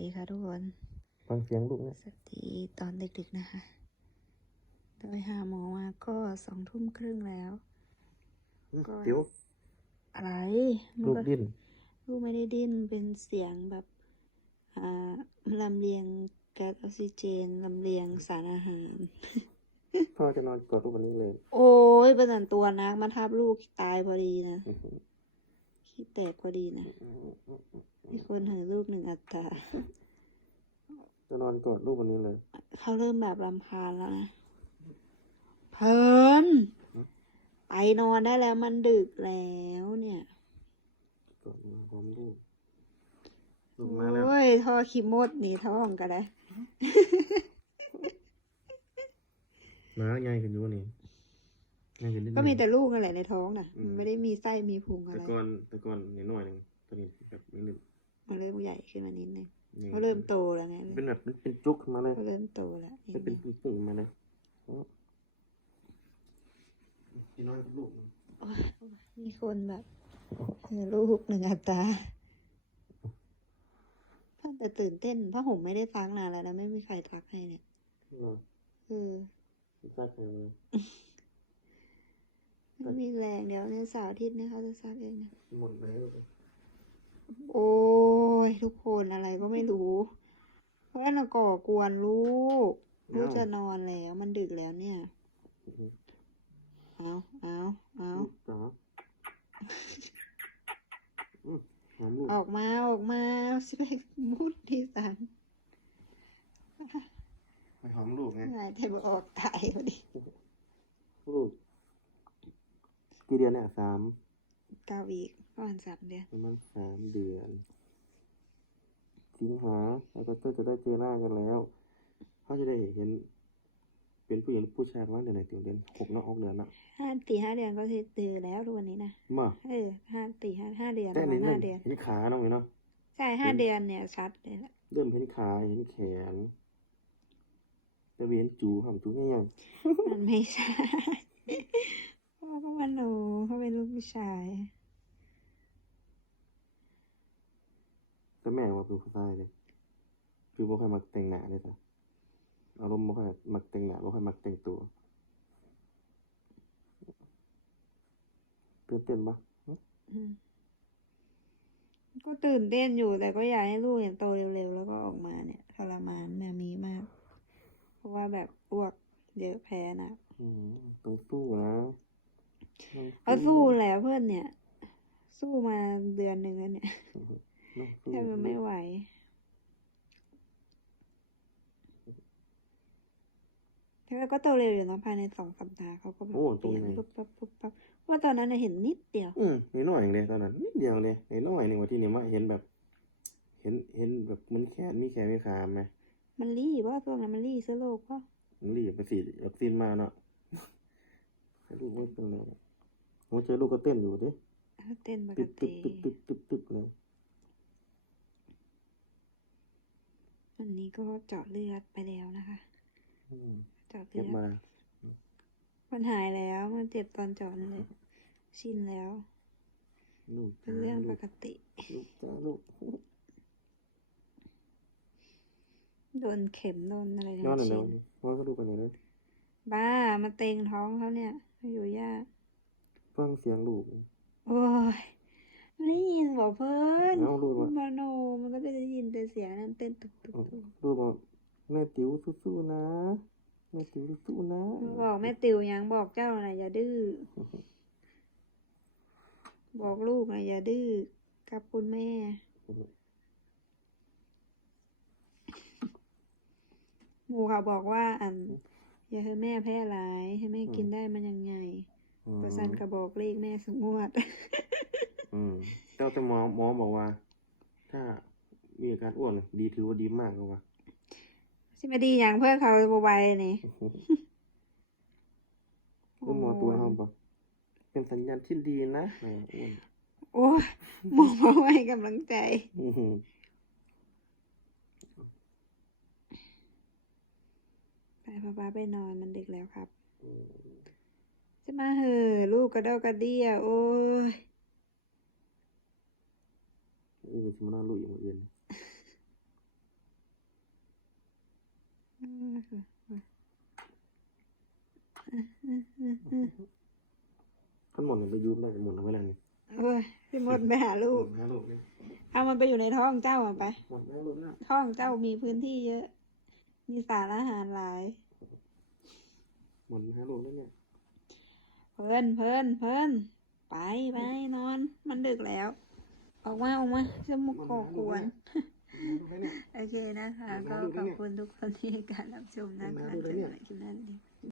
ดีค่ะทุกคนฟังเสียงลูกนะสวัสดีตอนดึกๆนะคะโดยหาหมอมาก็สองทุ่มครึ่งแล้วก็เดี๋ยวอะไรมันลูกก็ดิ้นลูกไม่ได้ดิ้นเป็นเสียงแบบอ่าลำเลียงแก๊สออกซิเจนลำเลียงสารอาหารพ่อจะนอนกอดลูกวันนี้เลย โอ้ยประสันตัวนักมาทับลูกตายพอดีนะ อื้อหือขี้แตกพอดีนะมีคนหึงลูกหนึ่งอัตราจะนอนกอดลูกวันนี้เลย เขาเริ่มแบบรำคาญแล้วนะ เพลินไปนอนได้แล้วมันดึกแล้วเนี่ยกอดมาพร้อมลูกลูกมาแล้วโอ้ยท่อขี้มดหนี่ท้องก็ได้มาใหญ่กันอยู่นี่ ใหญ่กันนิดนึงก็มีแต่ลูกนั่นแหละในท้องน่ะอืมมันไม่ได้มีไส้มีพุงอะแต่ไรก่อนแต่ก่อนนิดหน่อยหนึงตอนนี้แบบนิดนึงมันเริ่มใหญ่ขึ้นมานิดนึงนี่เขาเริ่มโตแล้วไงเป็นแบบเป็นจุกขึ้นมาเลยเขาเริ่มโตแล้วนิเป็ดนเป็นึนงปุ่งๆมาเลยอ๋อพี่น้อยกับลูกโอ้ยมีคนแบบเออลูกหนึ่งอัตราพ่อแต่ตื่นเต้นผ้าห่มไม่ได้ซักนานแล้วนะไม่มีใครซักให้เนี่ยเนาะเออ ซักใครมา ไม่มีแรงเดี๋ยวเนี่ยเสาร์อาทิตย์เนี่ยเขาจะซักเองนะหมดแล้วโอ้ยทุกคนอะไรก็ไม่รู้เพราะว่าเราก่อกวนลูกลูกจะนอนแล้วมันดึกแล้วเนี่ยเอาเอาเอาจ๋าอืมหอมลูกออกมาออกมาสิไปมุดที่สันไปหอมลูกไงหายใจบ่ออกตายพอดีลูก กี่เดือนเนี่ยสามเก้าวีกประมาณสามเดือนประมาณสามเดือนสิงหาแล้วก็จะได้เจอหน้ากันแล้วเขาจะได้เห็น เป็นผู้หญิงหรือผู้ชายประมาณเดือนไหนเดือนเดือนหกเนาะหกเดือนเนาะห้าตีห้าเดือนก็เจอแล้วทุกวันนี้นะมาเออห้าตีห้าห้าเดือนปแต่ระอันมาณนี้ห้าเริ่มเดือนเห็นขาเนาะเนาะใช่ห้าเดือนเนี่ยชัดเลยละเริ่มเห็นขาเห็นแขนแต่เวียนจูหำจูง่ายมันไม่ใช่ พ่อก็มันหนูเขาเป็นลูกผู้ชายๆแต่แม่ว่าเป็นผู้ชายเลยคือบ่ค่อยมักแต่งหน้าเลยจ้ะอารมณ์บ่ค่อยมักแต่งหน้าบ่ค่อยมักแต่งตัวตื่นเต้นปะอืมก็ตื่นเต้นอยู่แต่ก็อยากให้ลูกเนี่ยโตเร็วๆแล้วก็ออกมาเนี่ยทรมานแม่มีมาก เพราะว่าแบบอ้วกเยอะแพ้นะอืมต้องสู้นะต้อง เขาสู้แล้วเพื่อนเนี่ย สู้มาเดือนหนึ่งแล้วเนี่ยต้องสู้แต่มันไม่ไหวแล้วก็โตเร็วอยู่เนอะภายในสองสัปดาห์เขาก็แบบโอ้ตเปรงลี่ยนนี้ปุ๊บปั๊บปุ๊บปั๊บว่าตอนนั้นน่ะเห็นนิดเดียว อืมนิดหน่อยเองเลยตอนนั้น นิดเดียวเลยนิดหน่อยหนึ่งว่าที่นี่มาเห็นแบบ เห็นเห็นแบบมันแขนมีแขนมีขาไหมมันรีบว่าช่วงนั้นมันรีบเสื้อโลกว่ามันรีบไปสีดวัคซีนมาเนาะให้ ลูกไม่เป็นเลยหัวใจลูกก็เต้นอยู่ดิเต้นปกตึ๊บตึ๊ติบตึ๊บตึ๊บตึ๊บตึ๊บเลยวันนี้ก็เจาะเลือดไปแล้วนะคะอืมเจาะเลืเก็บอดมามันหายแล้วมันเจ็บตอนเจาะนั่นเลยชินแล้วลูกเป็นเรื่องปลูกกติลูกจ้าลูกโดนเข็มโดนอะไรนอนหน่อยชิเร็วนพ่อก็ดูไปหน่อยเลย บ้ามาเต็งท้องเขาเนี่ยอยู่ยากฟังเสียงลูก โอ้ยไม่ได้ยินบอกเพิ่นเอาลูกมาบาโนมันก็จะได้ยินแต่เสียงนั่นเต้นตุกตุกตุกลูกบอกแม่ติ๋วสู้ๆนะแม่ติ๋วสู้ๆนะบอกแม่ติวยังบอกเจ้าหน่อยอย่าดื้อบอกลูกหน่อยอย่าดื้อกับคุณแม่หมูเขาบอกว่าอัน อย่าให้แม่แพ้ร้าย ให้แม่กินได้มันยังไงอืมประสันกระบอกเลขแม่สงวด อืมเจ้าแต่หมอหมอบอกว่า ถ้ามีอาการอ้วนดีถือว่าดีมากเลยว่ะสิมาดีอย่างเพื่อเขาบวายนี่คุณหมอตัวเขาบอกเป็นสัญญาณที่ดีนะเอออ้วนโอ้ยหมอมาให้กำลังใจ อื้อหือไปป้าป้าไปนอนมันดึกแล้วครับ จะมาเหอะลูกกระเดากระเดียโอ้ยเออสมนาลุยอย่างอื่นขั้นหมดมันไปยุบได้หมุนเอาไว้แล้วนี่โอ้ยพี่มดไปหาลูก หาลูกเนี่ยเอามันไปอยู่ในท้องเจ้าอะไป หมดแล้วลูกนะท้องเจ้ามีพื้นที่เยอะ มีสารอาหารหลาย หมดหาลูกแล้วเนี่ย เพลินเพลินเพลินไปไปนอน มันดึกแล้ว ออกมาออกมาจะมุกก่อกวนหาลูกแล้วเนี่ยโอเคนะคะมันก็น่าดูขนะอบเนี่ยคุณทุกคนที่ให้การรับชมนะมันคะน่าดูเจนะอเนี่ยกันใหม่คลิปหน้าดี